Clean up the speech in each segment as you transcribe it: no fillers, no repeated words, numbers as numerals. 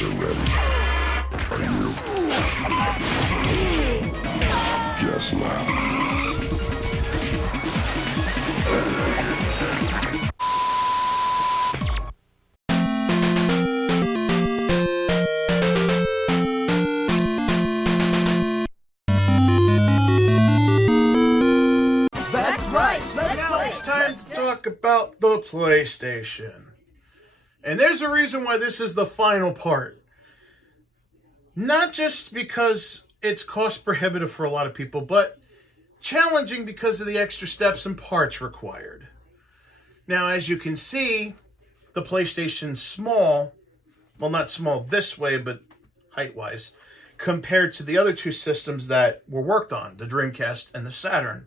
guys are ready. Are you? Guess not. Time to talk about the PlayStation. And there's a reason why this is the final part. Not just because it's cost prohibitive for a lot of people, but challenging because of the extra steps and parts required. Now, as you can see, the PlayStation's small. Well, not small this way, but height-wise, compared to the other two systems that were worked on, the Dreamcast and the Saturn.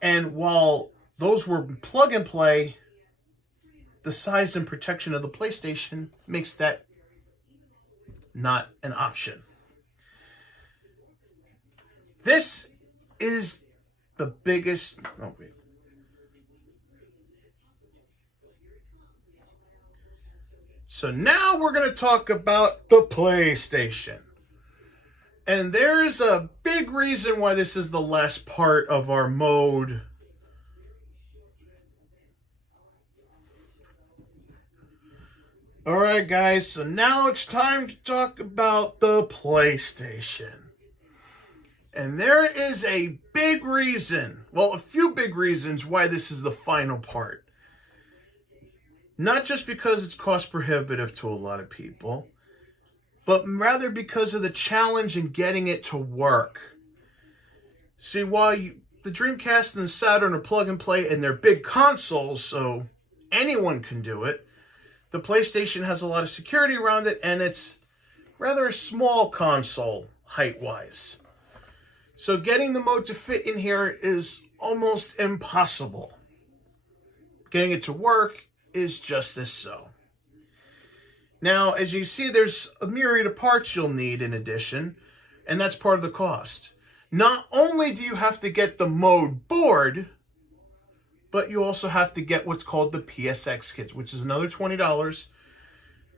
And while those were plug and play, the size and protection of the PlayStation makes that not an option. This is the biggest... Oh, wait. So now we're going to talk about the PlayStation. And there's a big reason why this is the last part of our mode. Alright guys, so now it's time to talk about the PlayStation. And there is a big reason, well, a few big reasons why this is the final part. Not just because it's cost prohibitive to a lot of people, but rather because of the challenge in getting it to work. See, while the Dreamcast and the Saturn are plug and play and they're big consoles, so anyone can do it, the PlayStation has a lot of security around it, and it's rather a small console, height-wise. So getting the mode to fit in here is almost impossible. Getting it to work is just as so. Now, as you see, there's a myriad of parts you'll need in addition, and that's part of the cost. Not only do you have to get the mode board, but you also have to get what's called the PSX kit, which is another $20,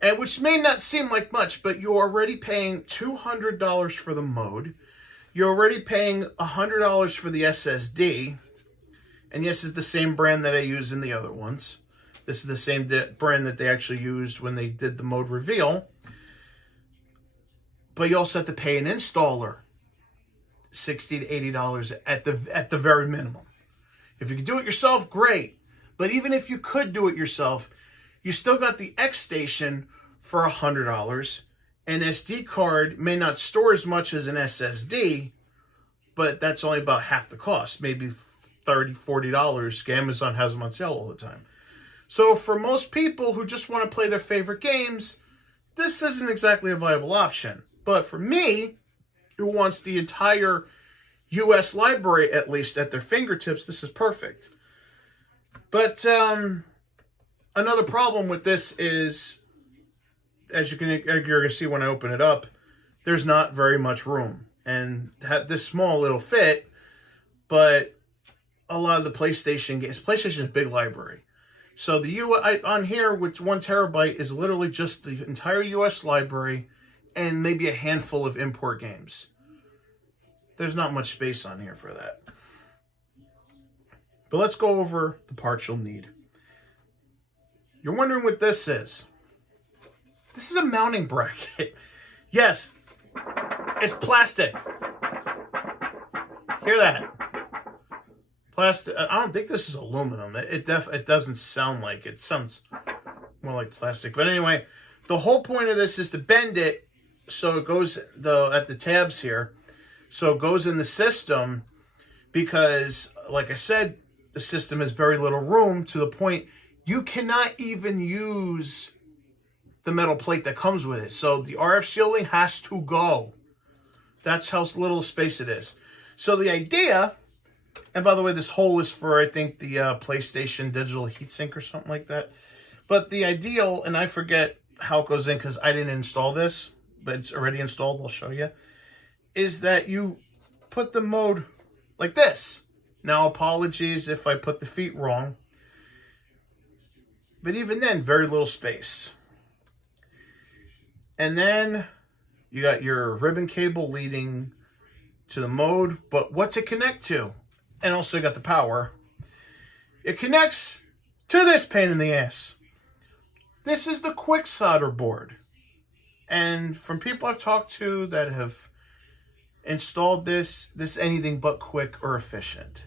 and which may not seem like much, but you're already paying $200 for the mode. You're already paying $100 for the SSD, and yes, it's the same brand that I use in the other ones. This is the same brand that they actually used when they did the mode reveal. But you also have to pay an installer $60 to $80 at the very minimum. If you can do it yourself, great. But even if you could do it yourself, you still got the X Station for $100. An SD card may not store as much as an SSD, but that's only about half the cost, maybe $30, $40. Amazon has them on sale all the time. So for most people who just want to play their favorite games, this isn't exactly a viable option. But for me, who wants the entire US library, at least at their fingertips, this is perfect. But another problem with this is, as you're going to see when I open it up, there's not very much room. And this small, it'll fit, but a lot of the PlayStation games, PlayStation's a big library. So the on here, with 1 terabyte, is literally just the entire US library and maybe a handful of import games. There's not much space on here for that. But let's go over the parts you'll need. You're wondering what this is. This is a mounting bracket. Yes, it's plastic. Hear that? Plastic. I don't think this is aluminum. It doesn't sound like it. It sounds more like plastic. But anyway, the whole point of this is to bend it so it goes at the tabs here. So it goes in the system because, like I said, the system has very little room to the point you cannot even use the metal plate that comes with it. So the RF shielding has to go. That's how little space it is. So the idea, and by the way, this hole is for, I think, the PlayStation digital heatsink or something like that. But the ideal, and I forget how it goes in because I didn't install this, but it's already installed, I'll show you, is that you put the mode like this. Now, apologies if I put the feet wrong. But even then, very little space. And then you got your ribbon cable leading to the mode, but what's it connect to? And also you got the power. It connects to this pain in the ass. This is the quick solder board. And from people I've talked to that have installed this anything but quick or efficient.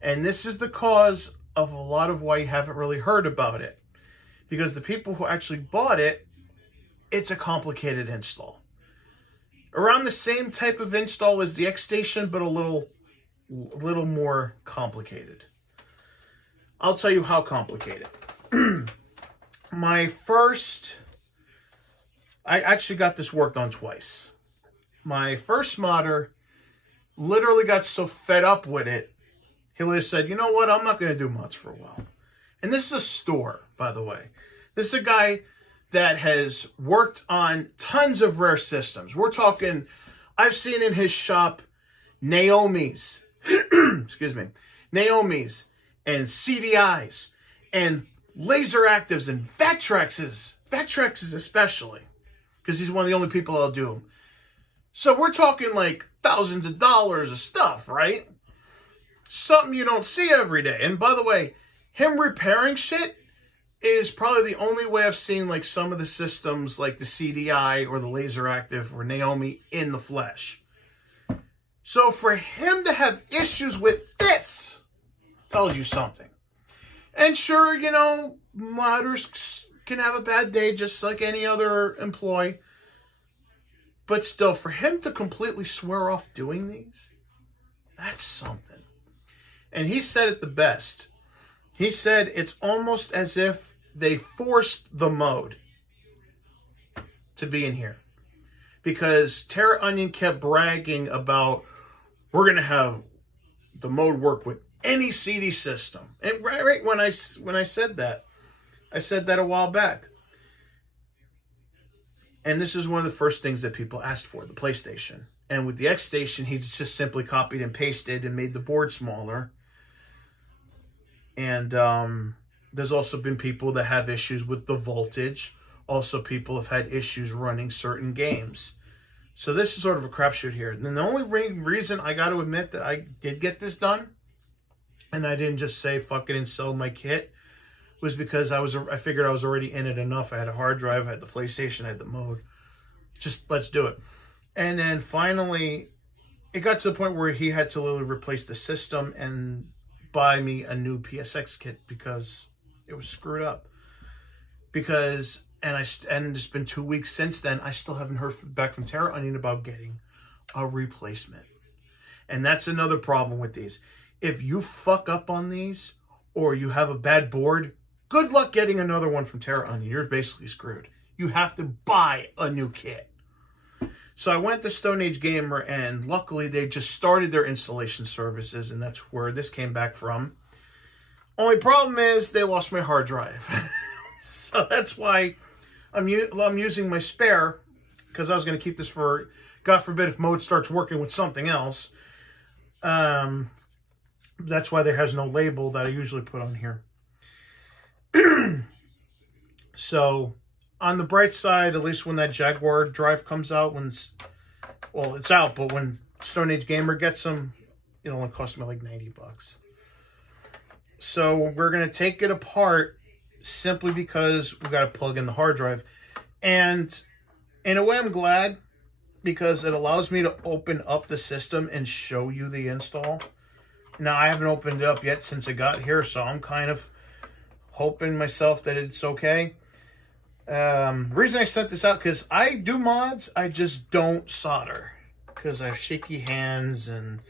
And this is the cause of a lot of why you haven't really heard about it. Because the people who actually bought it, it's a complicated install. Around the same type of install as the X-Station, but a little more complicated. I'll tell you how complicated. I actually got this worked on twice. My first modder literally got so fed up with it, he literally said, you know what, I'm not going to do mods for a while. And this is a store, by the way. This is a guy that has worked on tons of rare systems. We're talking, I've seen in his shop Naomi's, excuse me, Naomi's and CDIs and laser actives and Vectrexes especially, because he's one of the only people that'll do them. So we're talking like thousands of dollars of stuff, right? Something you don't see every day. And by the way, him repairing shit is probably the only way I've seen like some of the systems like the CDI or the Laser Active or Naomi in the flesh. So for him to have issues with this tells you something. And sure, you know, modders can have a bad day just like any other employee. But still, for him to completely swear off doing these, that's something. And he said it the best. He said it's almost as if they forced the mode to be in here. Because Terraonion kept bragging about, we're going to have the mode work with any CD system. And right when I said that, I said that a while back. And this is one of the first things that people asked for, the PlayStation. And with the X-Station, he just simply copied and pasted and made the board smaller. And there's also been people that have issues with the voltage. Also, people have had issues running certain games. So this is sort of a crapshoot here. And the only reason I got to admit that I did get this done, and I didn't just say fuck it and sell my kit, was because I figured I was already in it enough. I had a hard drive, I had the PlayStation, I had the mode. Just let's do it. And then finally, it got to the point where he had to literally replace the system and buy me a new PSX kit because it was screwed up. And it's been 2 weeks since then. I still haven't heard back from Terraonion about getting a replacement. And that's another problem with these. If you fuck up on these or you have a bad board, good luck getting another one from Terraonion. You're basically screwed. You have to buy a new kit. So I went to Stone Age Gamer, and luckily they just started their installation services, and that's where this came back from. Only problem is they lost my hard drive. So that's why I'm using my spare, because I was going to keep this for, God forbid, if mode starts working with something else. That's why there has no label that I usually put on here. So, on the bright side, at least when that Jaguar drive comes out, it's out, but when Stone Age Gamer gets them, it only cost me like $90. So, we're going to take it apart simply because we got to plug in the hard drive. And in a way, I'm glad, because it allows me to open up the system and show you the install. Now, I haven't opened it up yet since I got here, so I'm kind of hoping myself that it's okay. Reason I sent this out, because I do mods, I just don't solder. Because I have shaky hands, and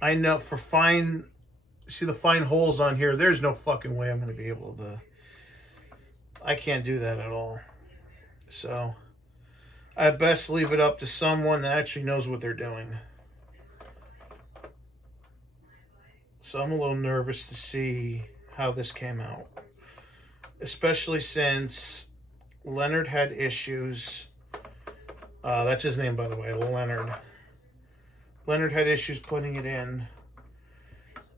I know see the fine holes on here, there's no fucking way I'm going to be able to, I can't do that at all. So, I best leave it up to someone that actually knows what they're doing. So I'm a little nervous to see how this came out. Especially since Leonard had issues. That's his name, by the way, Leonard. Leonard had issues putting it in.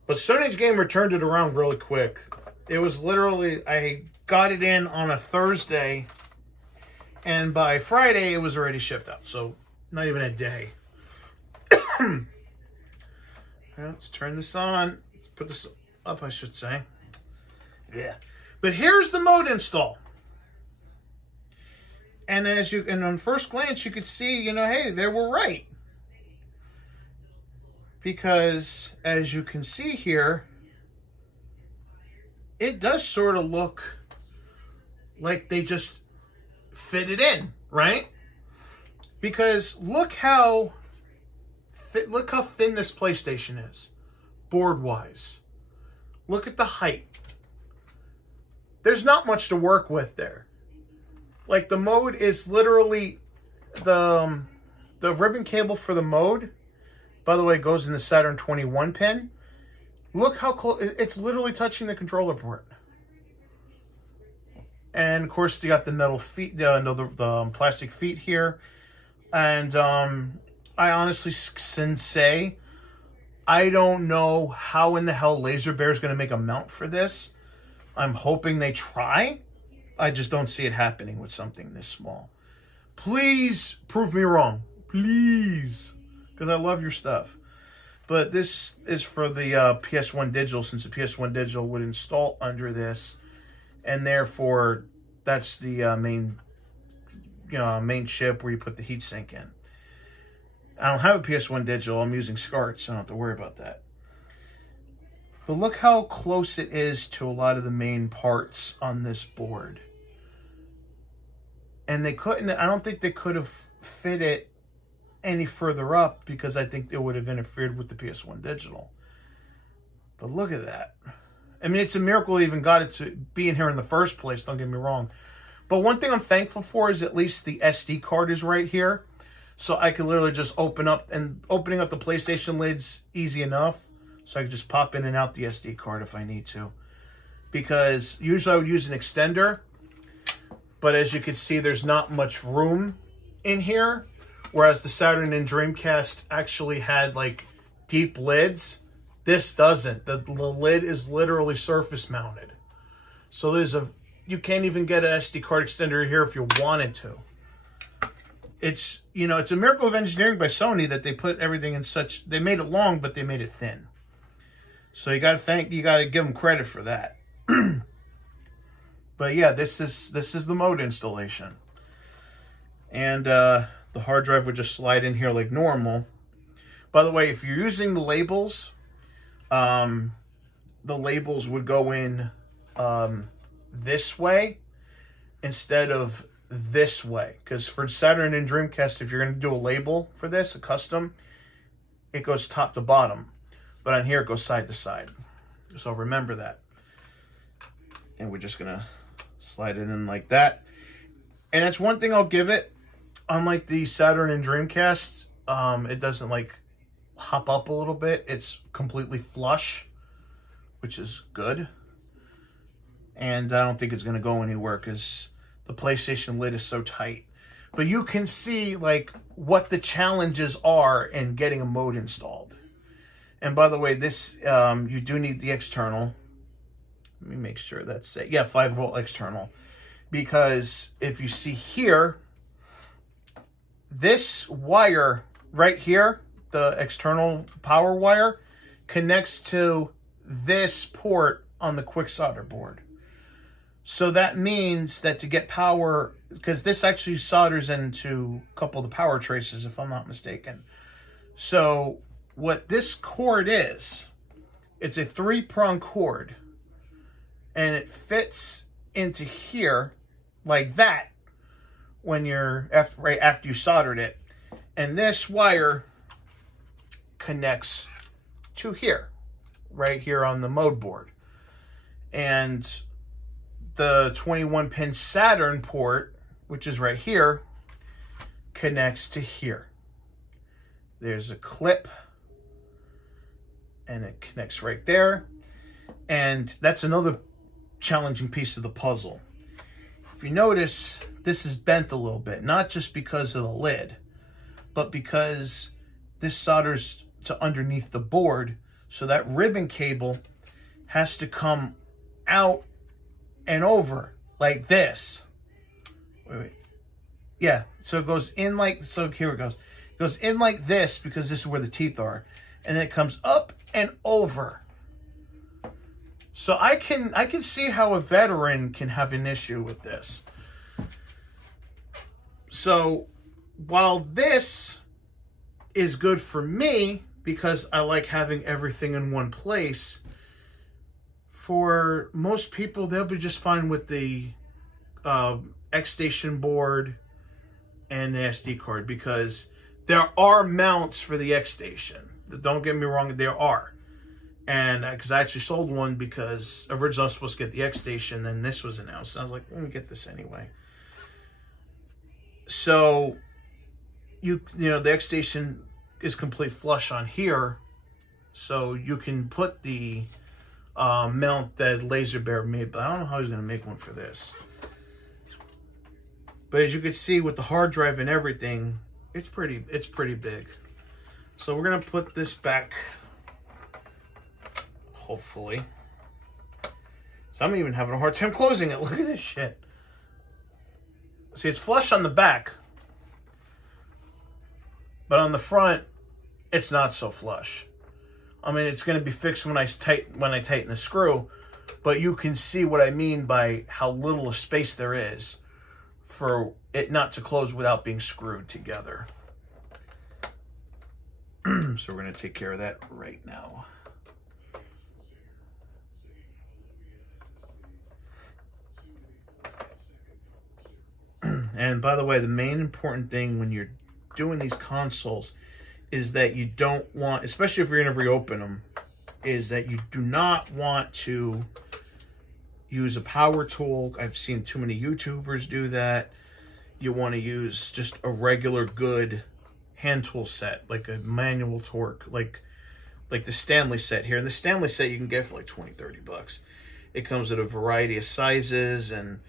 But Stone Age Gamer turned it around really quick. It was literally, I got it in on a Thursday, And by Friday, it was already shipped out. So not even a day. Let's turn this on. Let's put this up, I should say. Yeah. But here's the mode install. And on first glance, you could see, hey, they were right. Because as you can see here, it does sort of look like they just fit it in, right? Because look how thin this PlayStation is, board-wise. Look at the height. There's not much to work with there. Like, the mode is literally the ribbon cable for the mode, by the way, goes in the Saturn 21 pin. Look how close, it's literally touching the controller port. And of course, you got the metal feet, the plastic feet here. And I honestly can say, I don't know how in the hell Laser Bear is going to make a mount for this. I'm hoping they try. I just don't see it happening with something this small. Please prove me wrong. Please. Because I love your stuff. But this is for the PS1 Digital, since the PS1 Digital would install under this. And therefore, that's the main chip where you put the heatsink in. I don't have a PS1 Digital. I'm using SCART, so I don't have to worry about that. But look how close it is to a lot of the main parts on this board. And they couldn't, I don't think they could have fit it any further up because I think it would have interfered with the PS1 Digital. But look at that. I mean, it's a miracle they even got it to be in here in the first place, don't get me wrong. But one thing I'm thankful for is at least the SD card is right here. So I can literally just opening up the PlayStation lid's easy enough. So I can just pop in and out the SD card if I need to. Because usually I would use an extender. But as you can see, there's not much room in here. Whereas the Saturn and Dreamcast actually had like deep lids. This doesn't. The lid is literally surface mounted. So you can't even get an SD card extender here if you wanted to. It's a miracle of engineering by Sony that they put everything in such, they made it long, but they made it thin. So you got to give them credit for that. But yeah, this is the mode installation. And the hard drive would just slide in here like normal. By the way, if you're using the labels would go in this way instead of this way. Because for Saturn and Dreamcast, if you're going to do a label for this, a custom, it goes top to bottom. But on here, it goes side to side. So remember that. And we're just going to slide it in like that. And that's one thing I'll give it. Unlike the Saturn and Dreamcast, it doesn't like hop up a little bit. It's completely flush, which is good. And I don't think it's going to go anywhere because the PlayStation lid is so tight. But you can see like what the challenges are in getting a mode installed. And by the way, this you do need the external. Let me make sure that's it. Yeah, 5-volt external. Because if you see here, this wire right here, the external power wire, connects to this port on the quick solder board. So that means that to get power, because this actually solders into a couple of the power traces, if I'm not mistaken. So what this cord is, it's a 3-prong cord. And it fits into here like that when you're right after you soldered it. And this wire connects to here, right here on the mode board. And the 21-pin Saturn port, which is right here, connects to here. There's a clip, and it connects right there. And that's another challenging piece of the puzzle. If you notice, this is bent a little bit, not just because of the lid, but because this solders to underneath the board, so that ribbon cable has to come out and over like this. Wait. Yeah, so it goes in like, so here it goes. It goes in like this because this is where the teeth are. And then it comes up and over. So I can see how a veteran can have an issue with this. So while this is good for me because I like having everything in one place, for most people, they'll be just fine with the X-Station board and the SD card, because there are mounts for the X-Station. Don't get me wrong, there are. And because I actually sold one because originally I was supposed to get the X-Station, then this was announced. And I was like, let me get this anyway. So, you know, the X-Station is complete flush on here. So you can put the mount that Laser Bear made, but I don't know how he's going to make one for this. But as you can see with the hard drive and everything, it's pretty big. So we're going to put this back, hopefully. So I'm even having a hard time closing it. Look at this shit. See, it's flush on the back, but on the front, it's not so flush. I mean, it's going to be fixed when I tighten the screw, but you can see what I mean by how little space there is for it not to close without being screwed together. So we're going to take care of that right now. And by the way, the main important thing when you're doing these consoles is that you don't want, especially if you're going to reopen them, is that you do not want to use a power tool. I've seen too many YouTubers do that. You want to use just a regular good hand tool set, like a manual torque, like the Stanley set here. And the Stanley set you can get for like 20-30 bucks. It comes in a variety of sizes, and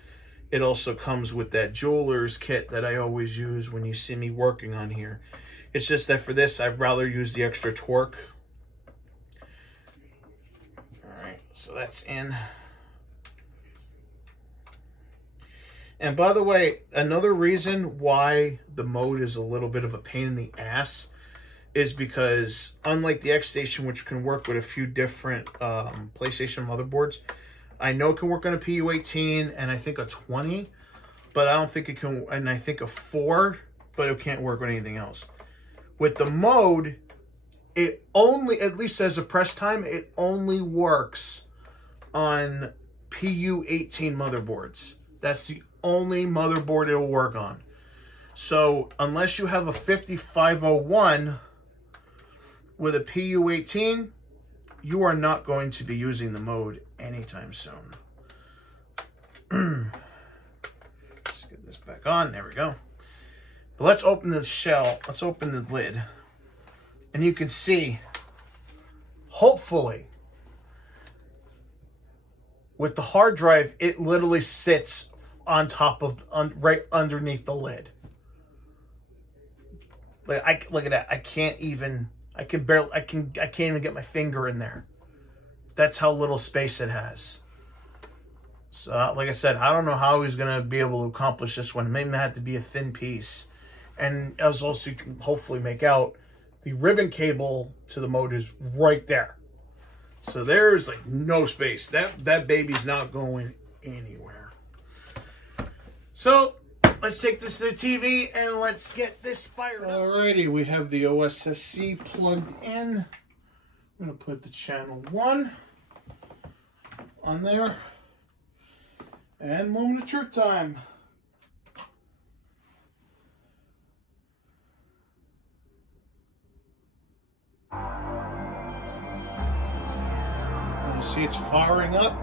it also comes with that jeweler's kit that I always use when you see me working on here. It's just that for this, I'd rather use the extra torque. All right, so that's in. And by the way, another reason why the mode is a little bit of a pain in the ass is because unlike the X-Station, which can work with a few different PlayStation motherboards, I know it can work on a PU18 and I think a 20, but I don't think it can, and I think a 4, but it can't work on anything else. With the mode, it only, at least as a press time, it only works on PU18 motherboards. That's the only motherboard it'll work on. So unless you have a 5501 with a PU18, you are not going to be using the mode anytime soon. Let's get this back on. There we go. But let's open this shell. Let's open the lid. And you can see, hopefully, with the hard drive, it literally sits on top of, right underneath the lid. Like, look at that. I can't even get my finger in there. That's how little space it has. So, like I said, I don't know how he's going to be able to accomplish this one. It may have to be a thin piece. And as also you can hopefully make out, the ribbon cable to the mode is right there. So there's like no space. That baby's not going anywhere. So let's take this to the TV and let's get this fired up. Alrighty, we have the OSSC plugged in. I'm going to put the channel 1 on there. And moment of truth time. You see it's firing up.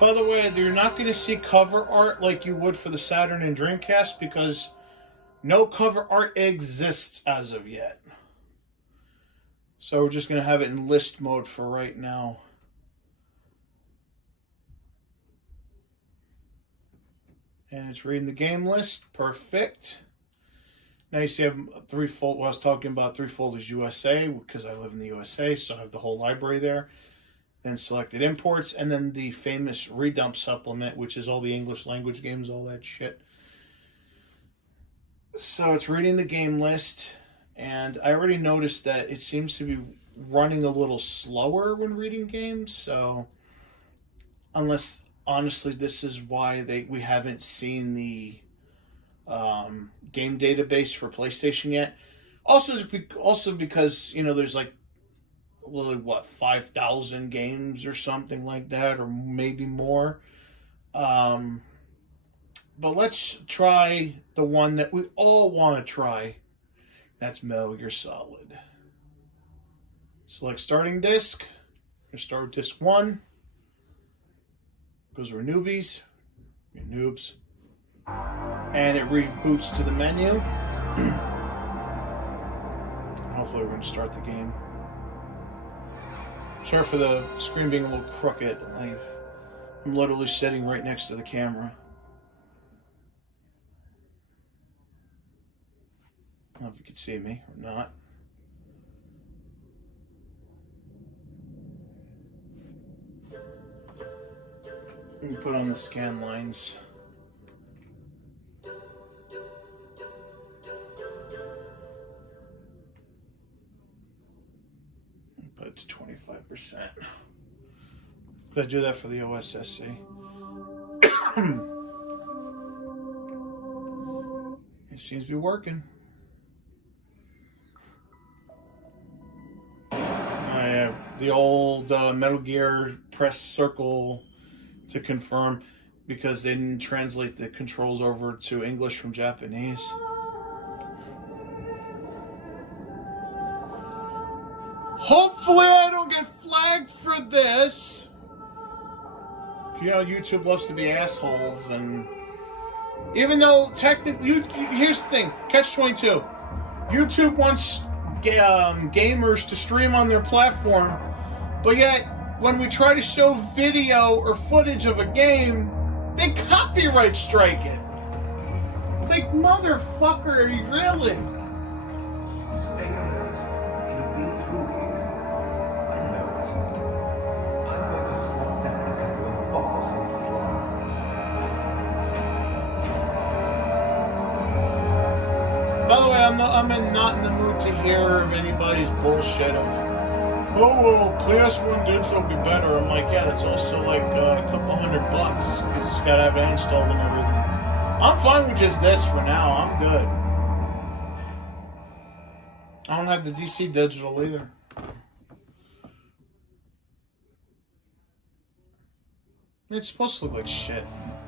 By the way, you're not going to see cover art like you would for the Saturn and Dreamcast because no cover art exists as of yet. So we're just going to have it in list mode for right now. And it's reading the game list. Perfect. Now you see I have 3 folders. Well, I was talking about 3 folders USA because I live in the USA, so I have the whole library there. then selected imports, and then the famous redump supplement, which is all the English language games, all that shit. So it's reading the game list, and I already noticed that it seems to be running a little slower when reading games. So unless, honestly, this is why we haven't seen the game database for PlayStation yet. Also because, you know, there's like, what, 5,000 games or something like that, or maybe more. But let's try the one that we all want to try. That's Metal Gear Solid. Select starting disc. We'll start with disc 1. Goes over newbies. You're noobs. And it reboots to the menu. Hopefully we're going to start the game. Sorry for the screen being a little crooked. I'm literally sitting right next to the camera. I don't know if you can see me or not. Let me put on the scan lines. Put it to 25%. Could I do that for the OSSC? It seems to be working. I have the old Metal Gear press circle to confirm, because they didn't translate the controls over to English from Japanese. Hopefully I don't get flagged for this. You know, YouTube loves to be assholes, and even though technically, here's the thing, Catch-22. YouTube wants gamers to stream on their platform, but yet when we try to show video or footage of a game, they copyright strike it. It's like, motherfucker, are you really? Stay alert. He'll be through here. I know it. I'm going to swat down a couple of bothersome flies. By the way, I'm not in the mood to hear of anybody's bullshit of, oh, well, PS1 digital will be better. I'm like, yeah, that's also like a couple $100 because you gotta have it installed and everything. I'm fine with just this for now. I'm good. I don't have the DC digital either. It's supposed to look like shit.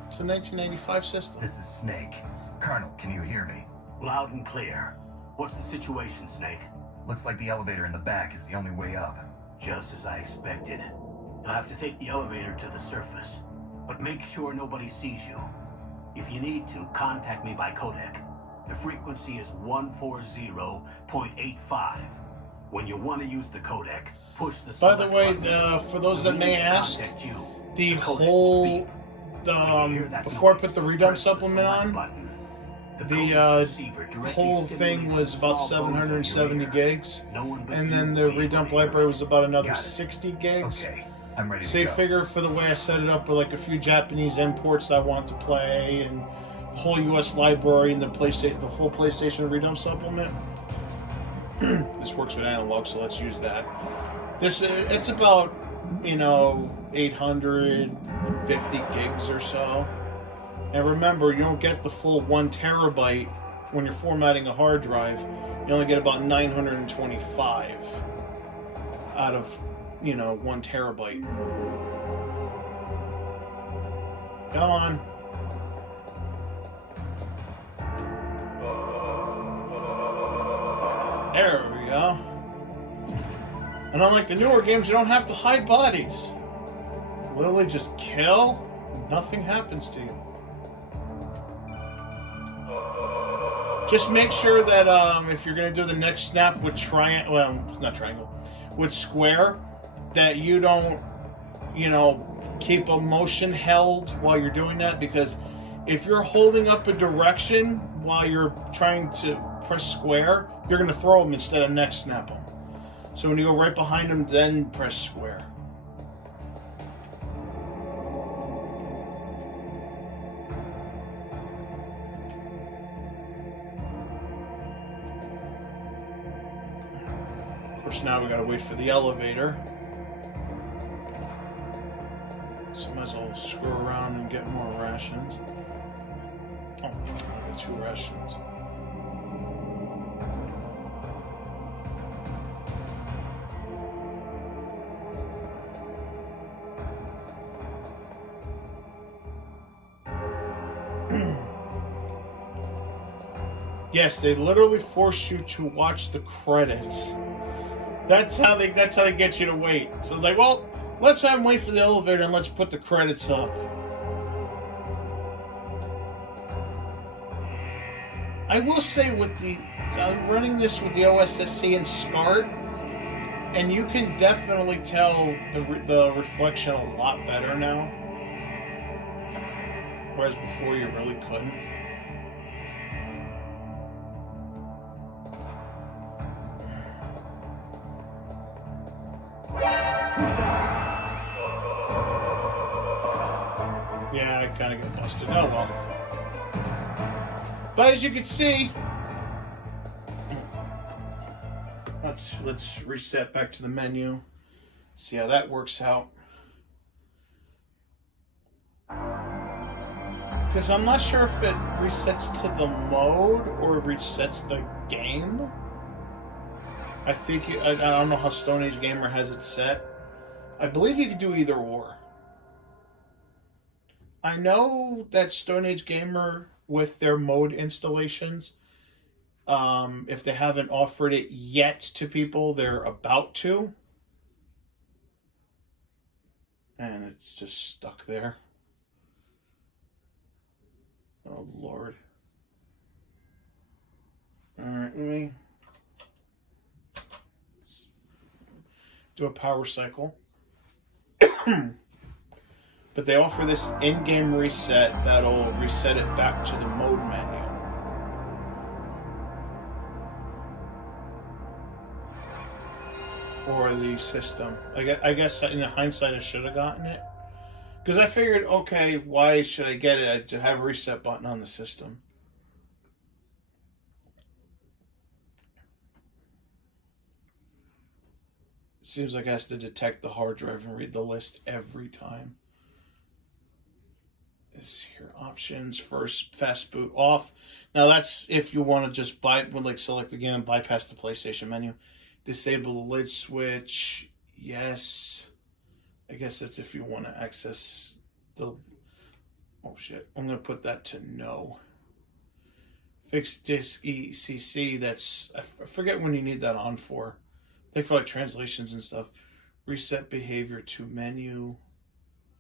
It's a 1995 system. This is Snake. Colonel, can you hear me? Loud and clear. What's the situation, Snake? Looks like the elevator in the back is the only way up. Just as I expected. You'll have to take the elevator to the surface, but make sure nobody sees you. If you need to, contact me by codec. The frequency is 140.85. When you want to use the codec, push the By the way, button. for those that may ask, Contact you. the codec will whole beep. When you hear that before I noise, put the redump press the supplement select on, button. the codec receiver directly whole thing stimulates was the about small bones of your 770 ear. gigs, No one but and you then will the be able redump to hear library it. was about another Got it. 60 gigs. Okay, I'm ready So to you go. figure for the way I set it up with like a few Japanese imports that I want to play, and the whole US library and the full PlayStation redump supplement. This works with analog, so let's use that. It's about, 850 gigs or so. And remember, you don't get the full 1 terabyte when you're formatting a hard drive. You only get about 925 out of 1 terabyte. Come on. There we go. And unlike the newer games, you don't have to hide bodies. Literally just kill, nothing happens to you. Just make sure that if you're going to do the next snap with with square, that you don't, keep a motion held while you're doing that, because if you're holding up a direction while you're trying to press square, you're going to throw them instead of next snap them. So when you go right behind them, then press square. course, now we gotta wait for the elevator. So might as well screw around and get more rations. Oh, I got 2 rations. Yes, they literally force you to watch the credits. That's how they get you to wait. So it's like, well, let's have them wait for the elevator and let's put the credits up. I will say I'm running this with the OSSC and SCART, and you can definitely tell the reflection a lot better now. Whereas before you really couldn't. Yeah, I kind of got busted. Oh well. But as you can see, let's reset back to the menu. See how that works out. Because I'm not sure if it resets to the mode or resets the game. I think I don't know how Stone Age Gamer has it set. I believe you can do either or. I know that Stone Age Gamer, with their mode installations, if they haven't offered it yet to people, they're about to. And it's just stuck there. Oh, Lord. Alright, let's do a power cycle. But they offer this in-game reset that'll reset it back to the mode menu. Or the system. I guess in hindsight I should have gotten it. Because I figured, okay, why should I get it to have a reset button on the system? It seems like it has to detect the hard drive and read the list every time. This here, options, first fast boot off. Now that's if you want to just select the game and bypass the PlayStation menu. Disable the lid switch. Yes. I guess that's if you want to access the... Oh shit, I'm going to put that to no. Fixed disk ECC, that's... I forget when you need that on for. I think for like translations and stuff. Reset behavior to menu.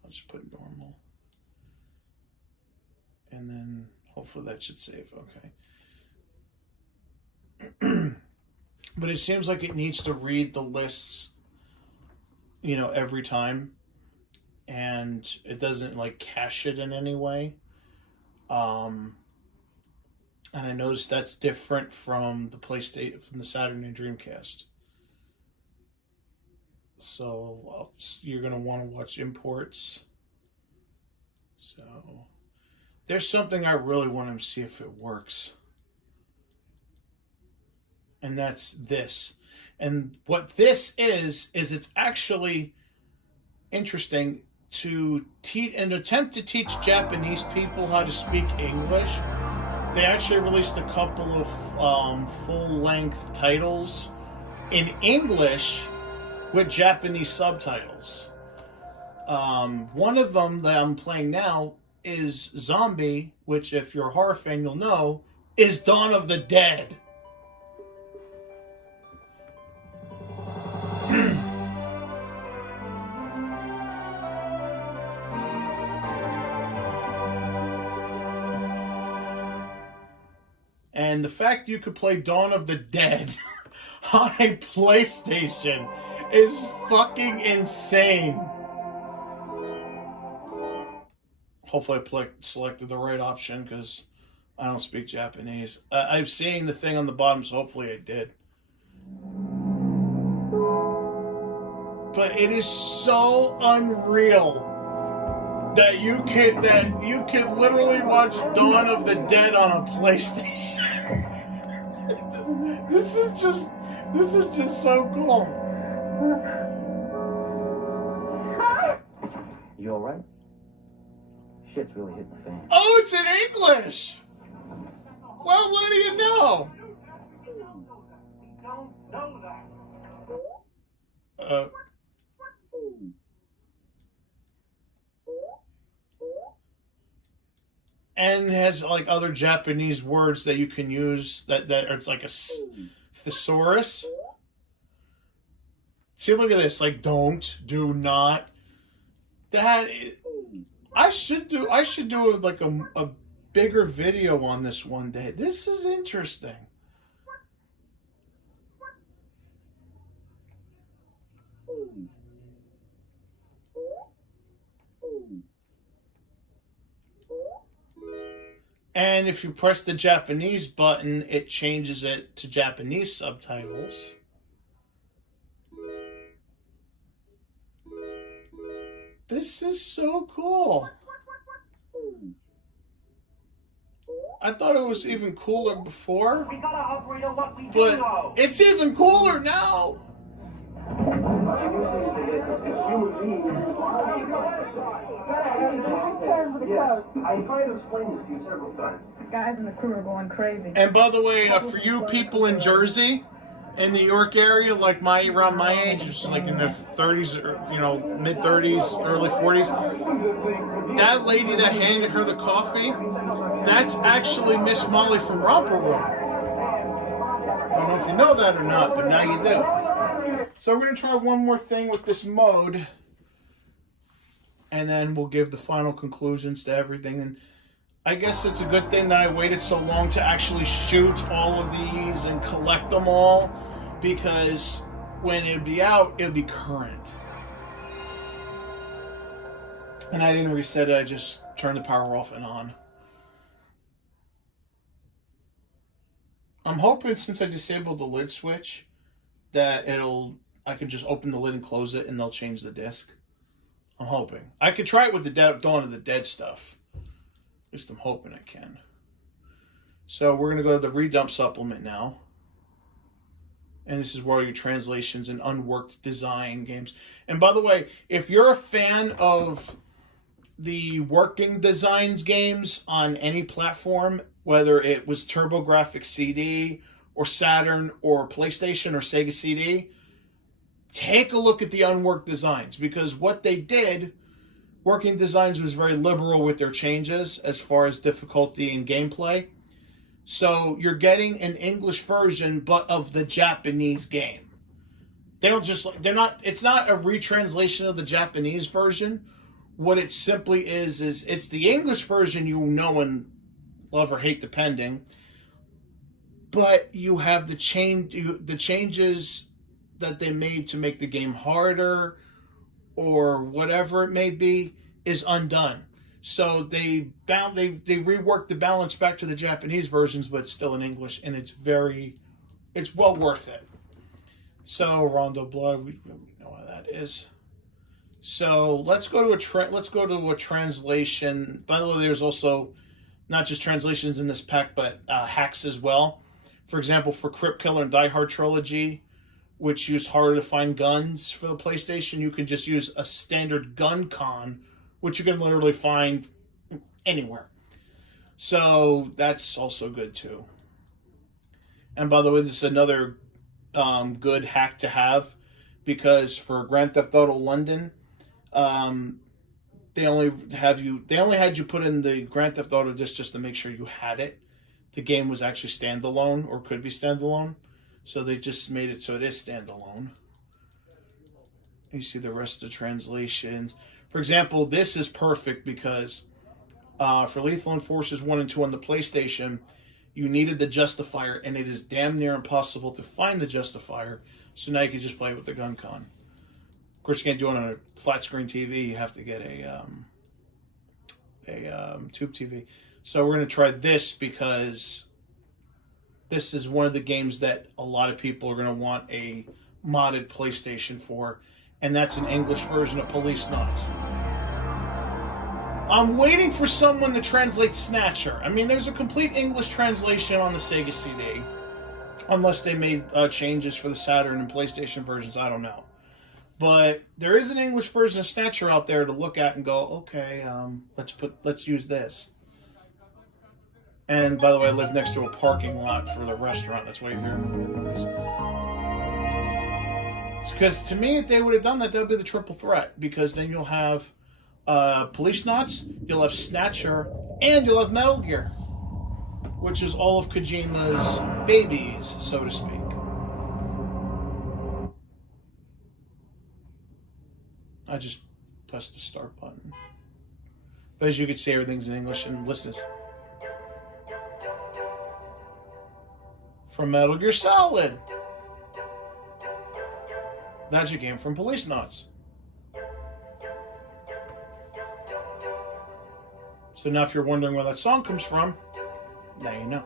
I'll just put normal. And then hopefully that should save. Okay. But it seems like it needs to read the lists, every time. And it doesn't like cache it in any way. And I noticed that's different from the PlayStation, from the Saturn and Dreamcast. So you're going to want to watch imports. So there's something I really want to see if it works. And that's this. And what this is it's actually interesting to an attempt to teach Japanese people how to speak English. They actually released a couple of full-length titles in English with Japanese subtitles. One of them that I'm playing now is Zombie, which if you're a horror fan you'll know, is Dawn of the Dead. And the fact you could play Dawn of the Dead on a PlayStation is fucking insane. Hopefully I selected the right option because I don't speak Japanese. I'm seeing the thing on the bottom, so hopefully I did. But it is so unreal that you can literally watch Dawn of the Dead on a PlayStation. This is just This is just so cool. You alright? Shit's really hitting the fan. Oh, it's in English. Well, what do you know? And has like other Japanese words that you can use that it's like a thesaurus. See, look at this. Like, don't, do not. I should do like a bigger video on this one day. This is interesting. And if you press the Japanese button, it changes it to Japanese subtitles. This is so cool. I thought it was even cooler before, but it's even cooler now. I tried to explain this to you several times. The guys in the crew are going crazy. And by the way, for you people in Jersey, in New York area, like around my age, which is like in their 30s or mid 30s, early 40s, that lady that handed her the coffee, that's actually Miss Molly from Romper Room. I don't know if you know that or not, but now you do. So we're gonna try one more thing with this mode, and then we'll give the final conclusions to everything. And I guess it's a good thing that I waited so long to actually shoot all of these and collect them all, because when it'd be out, it'd be current. And I didn't reset it, I just turned the power off and on. I'm hoping, since I disabled the lid switch, that I can just open the lid and close it and they'll change the disc. I'm hoping. I could try it with the Dawn of the Dead stuff. At least I'm hoping I can. So we're going to go to the redump supplement now. And this is where your translations and unworked design games. And by the way, if you're a fan of the working designs games on any platform, whether it was TurboGrafx CD or Saturn or PlayStation or Sega CD, take a look at the unworked designs, because what they did, Working Designs was very liberal with their changes as far as difficulty and gameplay. So you're getting an English version, but of the Japanese game. It's not a retranslation of the Japanese version. What it simply is it's the English version you know and love or hate depending. But you have the changes that they made to make the game harder or whatever it may be is undone. So they reworked the balance back to the Japanese versions, but it's still in English, and it's well worth it. So Rondo Blood, we know how that is. So let's go to a translation. By the way, there's also not just translations in this pack, but hacks as well. For example, for Crypt Killer and Die Hard Trilogy, which use harder to find guns for the PlayStation, you can just use a standard gun con, which you can literally find anywhere. So that's also good too. And by the way, this is another good hack to have, because for Grand Theft Auto London, they only had you put in the Grand Theft Auto disc just to make sure you had it. The game was actually standalone, or could be standalone. So they just made it so it is standalone. You see the rest of the translations. For example, this is perfect because for Lethal Enforcers 1 and 2 on the PlayStation, you needed the Justifier, and it is damn near impossible to find the Justifier. So now you can just play with the gun con. Of course, you can't do it on a flat screen TV. You have to get a tube TV. So we're going to try this, because this is one of the games that a lot of people are going to want a modded PlayStation for, and that's an English version of Police Knots. I'm waiting for someone to translate Snatcher. I mean, there's a complete English translation on the Sega CD. Unless they made changes for the Saturn and PlayStation versions, I don't know. But there is an English version of Snatcher out there to look at and go, okay, let's use this. And by the way, I live next to a parking lot for the restaurant. That's why you're hearing the noise. Because to me, if they would have done that, that would be the triple threat. Because then you'll have Police Knots, you'll have Snatcher, and you'll have Metal Gear, which is all of Kojima's babies, so to speak. I just pressed the start button. But as you can see, everything's in English, and listen. From Metal Gear Solid. That's your game from Police Knots. So now if you're wondering where that song comes from, now you know.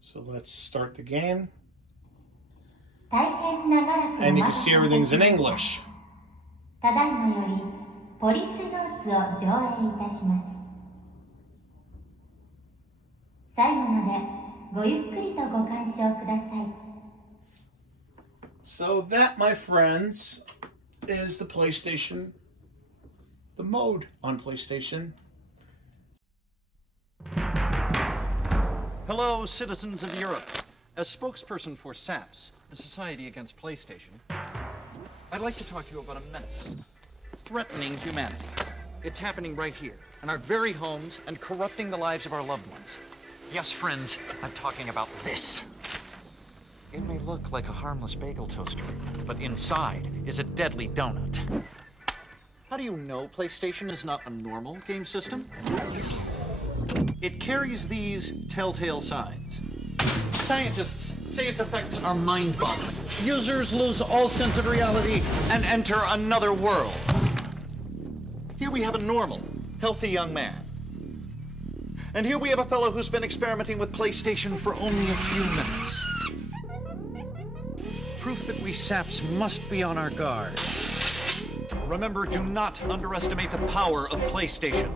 So let's start the game. And you can see everything's in English. So that, my friends, is the PlayStation, the mode on PlayStation. Hello, citizens of Europe. As spokesperson for SAPS, the Society Against PlayStation, I'd like to talk to you about a menace threatening humanity. It's happening right here, in our very homes, and corrupting the lives of our loved ones. Yes, friends, I'm talking about this. It may look like a harmless bagel toaster, but inside is a deadly donut. How do you know PlayStation is not a normal game system? It carries these telltale signs. Scientists say its effects are mind-boggling. Users lose all sense of reality and enter another world. Here we have a normal, healthy young man. And here we have a fellow who's been experimenting with PlayStation for only a few minutes. Proof that we saps must be on our guard. Remember, do not underestimate the power of PlayStation.